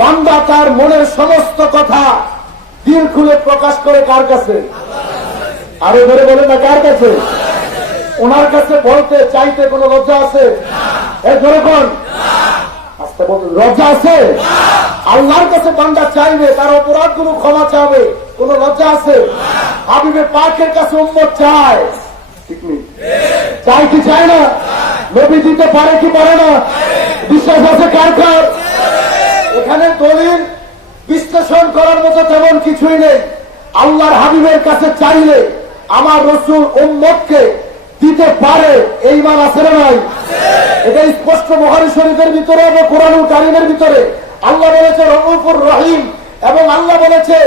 বান্দা তার মনের সমস্ত কথা দিল খুলে প্রকাশ করে কার কাছে? আরো ধরে বলে না, কার কাছে? ওনার কাছে বলতে চাইতে কোনো লজ্জা আছে? ধরে কোন আস্তে বলতে লজ্জা আছে? আল্লাহর কাছে বান্দা চাইবে, তার অপরাধগুলো ক্ষমা চাবে, কোন লজ্জা আছে? হাবিবে পাকের কাছে উম্মত চায়, ঠিক নেই? চাই কি চায় না? নবী দিতে পারে কি পারে না? বিশ্বাস আছে কার কার? এখানে দলিল বিশ্লেষণ করার মতো তেমন কিছুই নেই। আল্লাহর হাবিবের কাছে চাইলে আমার রাসূল উম্মতকে দিতে পারে, এই মান আছে না নাই? এটা স্পষ্ট বুখারী শরীফের ভিতরে এবং কোরআনুল কারীমের ভিতরে আল্লাহ বলেছে রউফুর রহিম, এবং আল্লাহ বলেছে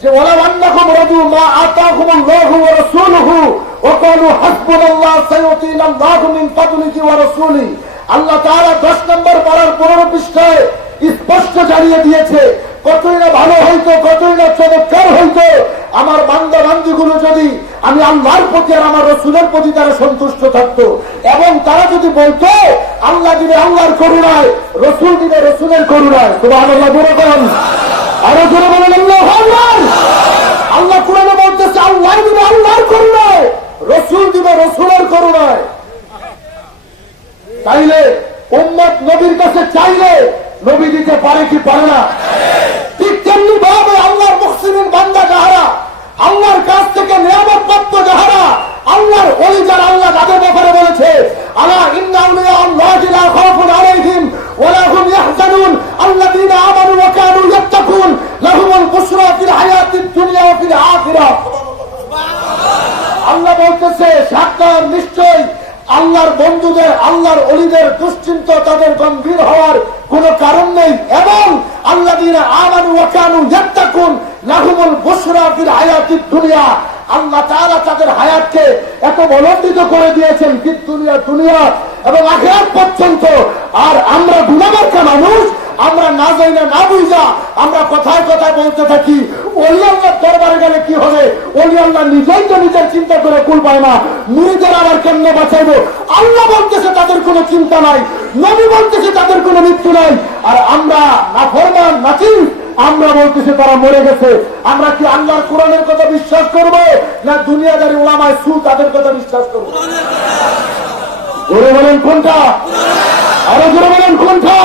যে ওয়ালাউ আন্নাকুম রাদু মা আতাকুমুল্লাহু ওয়া রাসূলুহু ওয়া ক্বালু হাসবুনাল্লাহু সাইয়্যুতিনাল্লাহু মিন ফাদলিহি ওয়া রাসূলিহি। আল্লাহ তাআলা 10 নম্বর পারার 15 পৃষ্ঠায় স্পষ্ট জানিয়ে দিয়েছে কতই না ভালো হইতো, কতই না চমৎকার হইতো আমার বান্দা বান্দীগুলো যদি আমি আল্লাহর প্রতি আর আমার রাসূলের প্রতি তারা সন্তুষ্ট থাকতো, এবং তারা যদি বলতো আল্লাহ দিবে আল্লাহর করুণায়, রাসূল দিবে রাসূলের করুণায়। সুবহানাল্লাহ বলে বলেন, আরো জোরে বলেন আল্লাহু আকবার। আল্লাহ কোরআনে বলতেছে আল্লাহ দিবে আল্লাহর করুণায়, রাসূল দিবে রাসূলের করুণায়। তাইলে উম্মত নবীর কাছে চাইলে নবী দিতে পারে কি পারে না? ঠিক তেমনি ভাবে আল্লাহর মুহসিনিন বান্দা যাহারা, আল্লাহর কাছ থেকে নিয়ামত প্রাপ্ত যাহারা, আল্লাহর ওলি যারা, আল্লাহ তাদের ব্যাপারে বলেছে আলা ইন্না আউলিয়া আল্লাহি লা খাউফুন আলাইহিম ওয়া লা হুম ইয়াহজানুন আল্লাযীনা আমানু ওয়া কানু ইয়াত্তাকুন লাহুমুল বুশরা ফিল হায়াতিদ দুনিয়া ওয়া ফিল আখিরাহ। আল্লাহ বলতেছে সাবধান, নিশ্চয় আল্লাহর বন্ধুদের, আল্লাহর ওলিদের দুশ্চিন্তা তাদের গম্ভীর হওয়ার কোন কারণ নেই, এবং আল্লাযীনা আমানু ওয়া কানু ইয়াত্তাকুন লাহুমুল বুশরা ফিল হায়াতিদ দুনিয়া। আল্লাহ তাআলা তাদের হায়াতকে এত বলন্দিত করে দিয়েছেন ফিদ দুনিয়া, দুনিয়া এবং আখিরাত পর্যন্ত। আর আমরা গুনাহগার মানুষ, আমরা না যাই না, না বুঝা আমরা কথায় কথায় বলতে থাকি ওলি আল্লাহর দরবারে গেলে কি হবে? ওলি আল্লাহ নিজেই তো নিজের চিন্তা করে কুল পায় না, মুরিদের আবার কেমনে বাঁচাইবো? আল্লাহ বলতেছে তাদের কোনো চিন্তা নাই, নবী বলতেছে তাদের কোনো মৃত্যু নাই, আর আমরা নাফরমান নাচিস, আমরা বলতেছি তারা মরে গেছে। আমরা কি আল্লাহর কোরআনের কথা বিশ্বাস করবো, না দুনিয়াদারি উলামায়ে সু তাদের কথা বিশ্বাস করবো? জোরে বলেন কোনটা? আরো জোরে বলেন কোনটা?